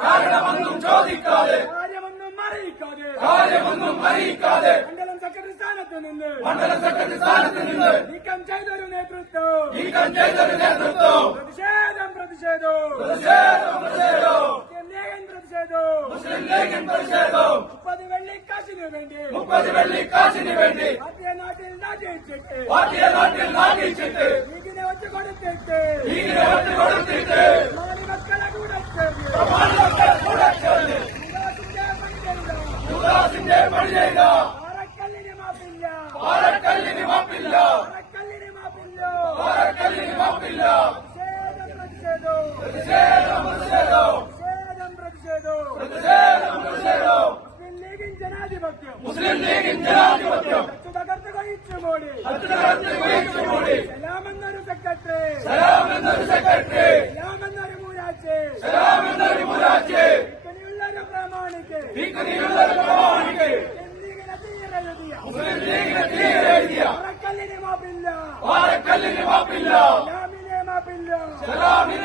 കാരണമൊന്നും ചോദിക്കാതെ കാര്യമൊന്നും അറിയിക്കാതെ മണ്ഡലം സെക്രട്ടറി സ്ഥാനത്ത് നിന്ന് നീക്കം ചെയ്തൊരു നേതൃത്വം മുസ്ലിം ലീഗിൻ പ്രതിഷേധം 30 വെള്ളിക്കാശിന് വേണ്ടി പാർട്ടിയെ നാട്ടിൽ നാട്ടിച്ചിട്ട് ലീഗിനെ ഒറ്റ കൊടുത്തിട്ട് യുവദാസിന്റെ പണി ചെയ്ത പാറക്കല്ലിന് മാപ്പില്ല മുസ്ലിം ലീഗിൻ ജനാധിപത്യം തകർത്ത് കഴിച്ചു മോടി സലാമെന്നൊരു സെക്രട്ടറി സലാമെന്നൊരു മൂരാച്ചെ ഇക്കനെയുള്ളൊരു പ്രമാണിക്ക് മുസ്ലിം ലീഗിനെ തീരെഴുതിയ പാറക്കല്ലിന് മാപ്പില്ല സലാമിനെ